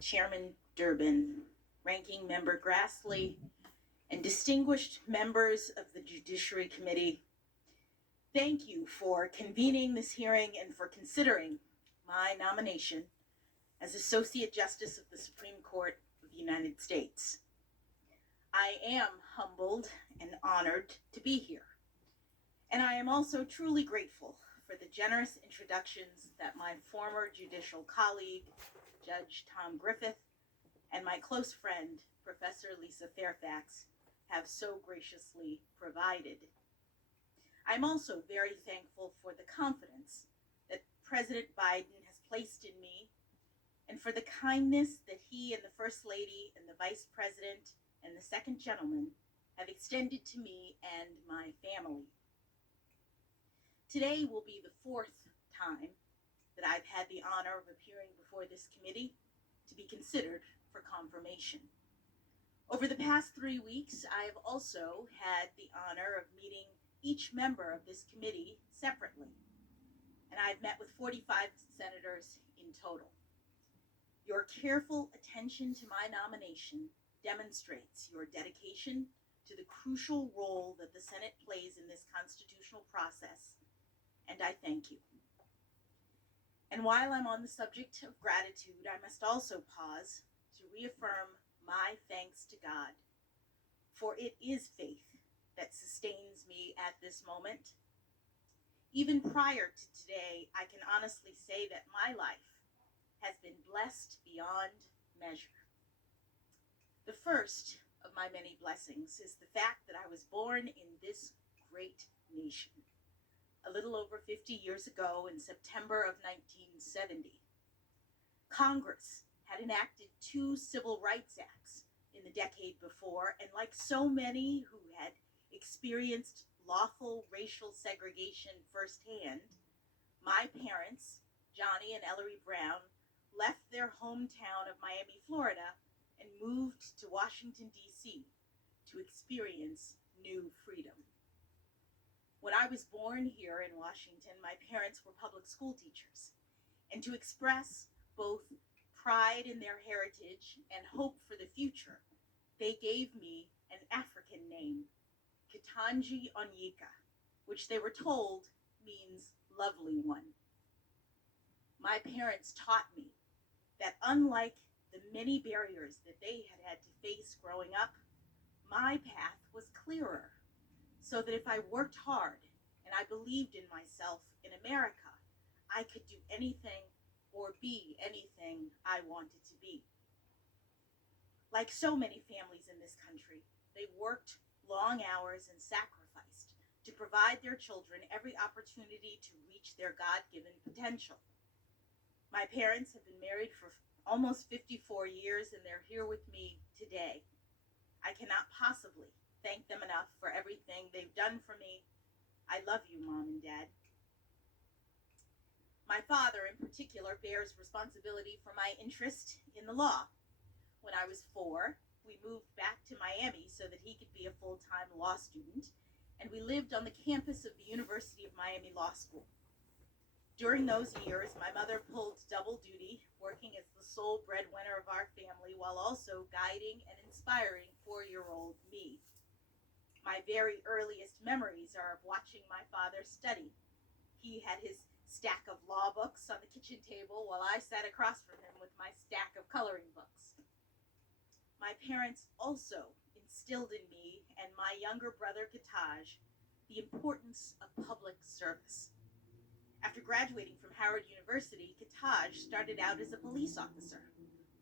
Chairman Durbin, Ranking Member Grassley, and distinguished members of the Judiciary Committee, thank you for convening this hearing and for considering my nomination as Associate Justice of the Supreme Court of the United States. I am humbled and honored to be here, and I am also truly grateful for the generous introductions that my former judicial colleague, Judge Tom Griffith, and my close friend, Professor Lisa Fairfax, have so graciously provided. I'm also very thankful for the confidence that President Biden has placed in me and for the kindness that he and the First Lady and the Vice President and the Second Gentleman have extended to me and my family. Today will be the fourth time that I've had the honor of appearing before this committee to be considered for confirmation. Over the past 3 weeks, I have also had the honor of meeting each member of this committee separately, and I've met with 45 senators in total. Your careful attention to my nomination demonstrates your dedication to the crucial role that the Senate plays in this constitutional process, and I thank you. And while I'm on the subject of gratitude, I must also pause to reaffirm my thanks to God, for it is faith that sustains me at this moment. Even prior to today, I can honestly say that my life has been blessed beyond measure. The first of my many blessings is the fact that I was born in this great nation a little over 50 years ago in September of 1970. Congress had enacted 2 civil rights acts in the decade before, and like so many who had experienced lawful racial segregation firsthand, my parents, Johnny and Ellery Brown, left their hometown of Miami, Florida, and moved to Washington, D.C. to experience new freedom. When I was born here in Washington, my parents were public school teachers, and to express both pride in their heritage and hope for the future, they gave me an African name, Ketanji Onyeka, which they were told means lovely one. My parents taught me that unlike the many barriers that they had had to face growing up, my path was clearer, so that if I worked hard and I believed in myself in America, I could do anything or be anything I wanted to be. Like so many families in this country, they worked long hours and sacrificed to provide their children every opportunity to reach their God-given potential. My parents have been married for almost 54 years, and they're here with me today. I cannot possibly thank them enough for everything they've done for me. I love you, Mom and Dad. My father, in particular, bears responsibility for my interest in the law. When I was 4, we moved back to Miami so that he could be a full-time law student, and we lived on the campus of the University of Miami Law School. During those years, my mother pulled double duty, working as the sole breadwinner of our family while also guiding and inspiring 4-year-old me. My very earliest memories are of watching my father study. He had his stack of law books on the kitchen table while I sat across from him with my stack of coloring books. My parents also instilled in me and my younger brother, Ketaj, the importance of public service. After graduating from Howard University, Ketaj started out as a police officer,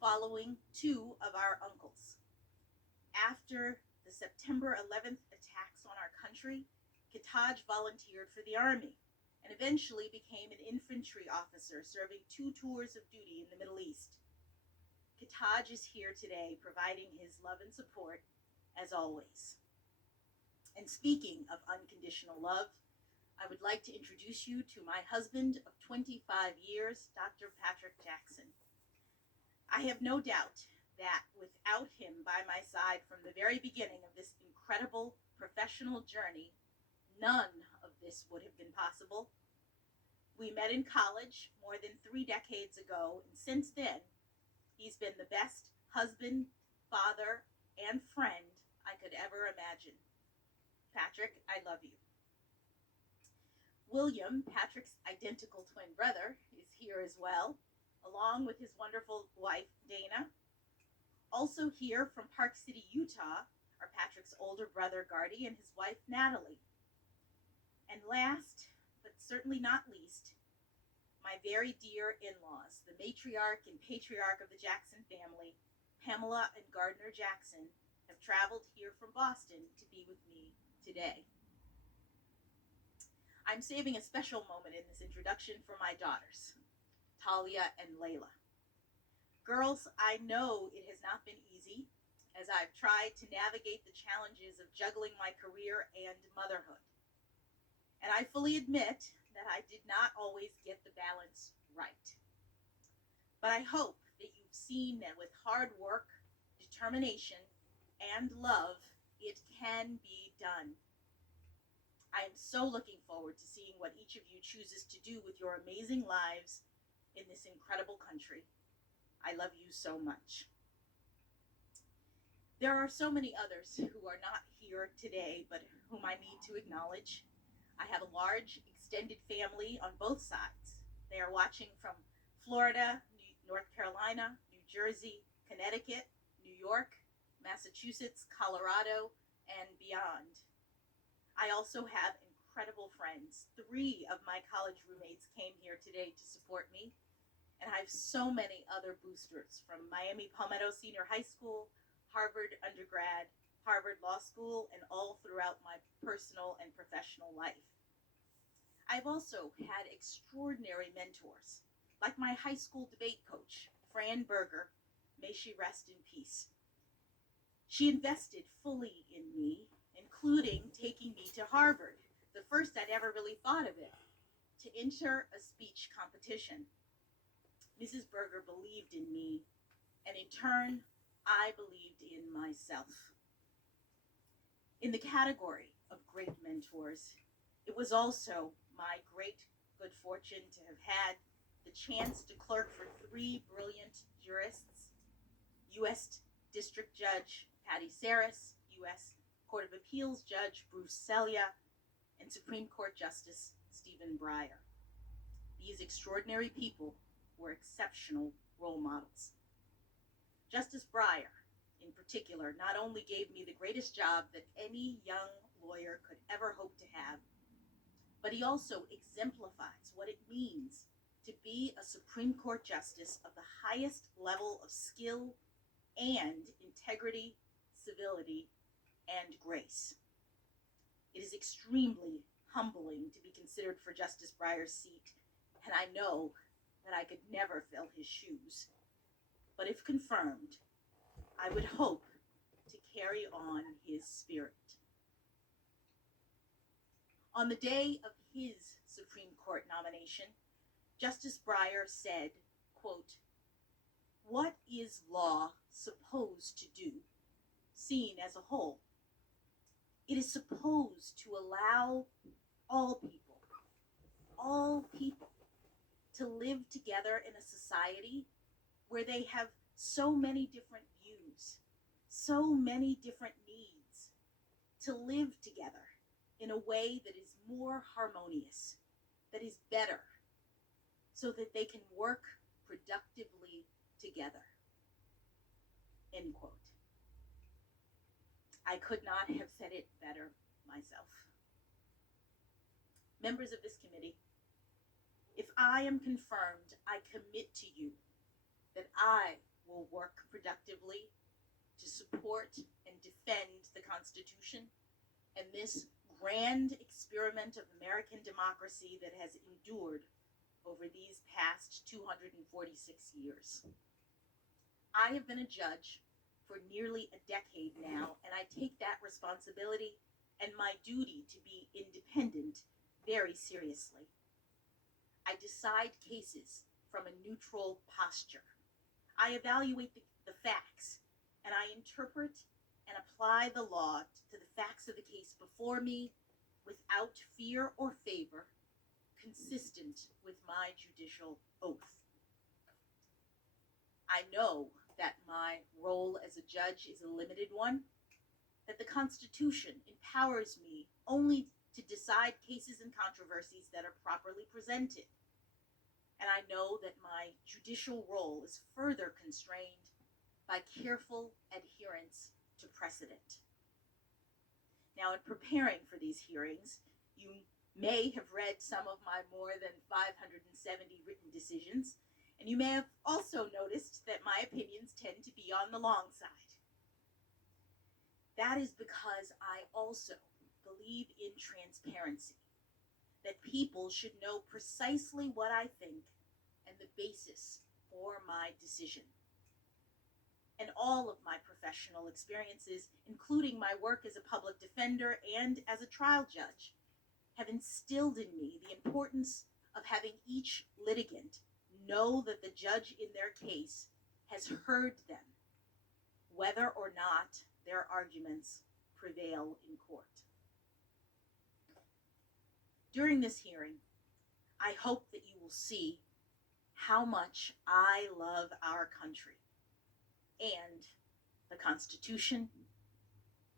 following 2 of our uncles. After the September 11th attacks on our country, Ketaj volunteered for the Army and eventually became an infantry officer serving 2 tours of duty in the Middle East. Ketaj is here today providing his love and support, as always. And speaking of unconditional love, I would like to introduce you to my husband of 25 years, Dr. Patrick Jackson. I have no doubt that without him by my side from the very beginning of this incredible professional journey, none of this would have been possible. We met in college more than 3 decades ago, and since then, He's been the best husband, father, and friend I could ever imagine. Patrick, I love you. William, Patrick's identical twin brother, is here as well, along with his wonderful wife, Dana. Also here from Park City, Utah, are Patrick's older brother, Gardy, and his wife, Natalie. And last, but certainly not least, my very dear in-laws, the matriarch and patriarch of the Jackson family, Pamela and Gardner Jackson, have traveled here from Boston to be with me today. I'm saving a special moment in this introduction for my daughters, Talia and Layla. Girls, I know it has not been easy as I've tried to navigate the challenges of juggling my career and motherhood. And I fully admit that I did not always get the balance right. But I hope that you've seen that with hard work, determination, and love, it can be done. I am so looking forward to seeing what each of you chooses to do with your amazing lives in this incredible country. I love you so much. There are so many others who are not here today, but whom I need to acknowledge. I have a large extended family on both sides. They are watching from Florida, North Carolina, New Jersey, Connecticut, New York, Massachusetts, Colorado, and beyond. I also have incredible friends. 3 of my college roommates came here today to support me, and I have so many other boosters from Miami Palmetto Senior High School, Harvard undergrad, Harvard Law School, and all throughout my personal and professional life. I've also had extraordinary mentors, like my high school debate coach, Fran Berger. May she rest in peace. She invested fully in me, including taking me to Harvard, the first I'd ever really thought of it, to enter a speech competition. Mrs. Berger believed in me, and in turn, I believed in myself. In the category of great mentors, it was also my great good fortune to have had the chance to clerk for 3 brilliant jurists: U.S. District Judge Patty Saris, U.S. Court of Appeals Judge Bruce Selya, and Supreme Court Justice Stephen Breyer. These extraordinary people were exceptional role models. Justice Breyer, in particular, not only gave me the greatest job that any young lawyer could ever hope to have, but he also exemplifies what it means to be a Supreme Court justice of the highest level of skill and integrity, civility, and grace. It is extremely humbling to be considered for Justice Breyer's seat, and I know that I could never fill his shoes. But if confirmed, I would hope to carry on his spirit. On the day of his Supreme Court nomination, Justice Breyer said, quote, "What is law supposed to do, seen as a whole? It is supposed to allow all people, to live together in a society where they have so many different views, so many different needs, to live together in a way that is more harmonious, that is better, so that they can work productively together." End quote. I could not have said it better myself. Members of this committee, if I am confirmed, I commit to you that I will work productively to support and defend the Constitution and this grand experiment of American democracy that has endured over these past 246 years. I have been a judge for nearly a decade now, and I take that responsibility and my duty to be independent very seriously. I decide cases from a neutral posture. I evaluate the facts, and I interpret and apply the law to the facts of the case before me without fear or favor, consistent with my judicial oath. I know that my role as a judge is a limited one, that the Constitution empowers me only to decide cases and controversies that are properly presented. And I know that my judicial role is further constrained by careful adherence to precedent. Now, in preparing for these hearings, you may have read some of my more than 570 written decisions, and you may have also noticed that my opinions tend to be on the long side. That is because I also believe in transparency, that people should know precisely what I think and the basis for my decision. And all of my professional experiences, including my work as a public defender and as a trial judge, have instilled in me the importance of having each litigant know that the judge in their case has heard them, whether or not their arguments prevail in court. During this hearing, I hope that you will see how much I love our country and the Constitution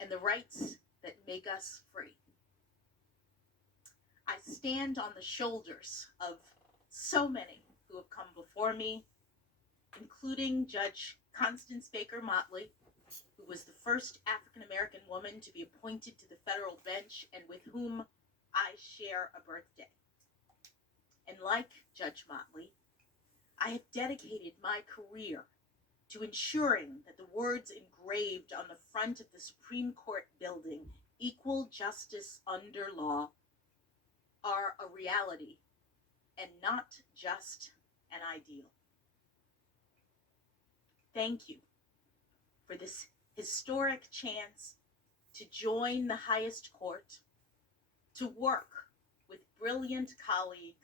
and the rights that make us free. I stand on the shoulders of so many who have come before me, including Judge Constance Baker Motley, who was the first African-American woman to be appointed to the federal bench and with whom I share a birthday. And like Judge Motley, I have dedicated my career to ensuring that the words engraved on the front of the Supreme Court building, "Equal justice under law," are a reality and not just an ideal. Thank you for this historic chance to join the highest court, to work with brilliant colleagues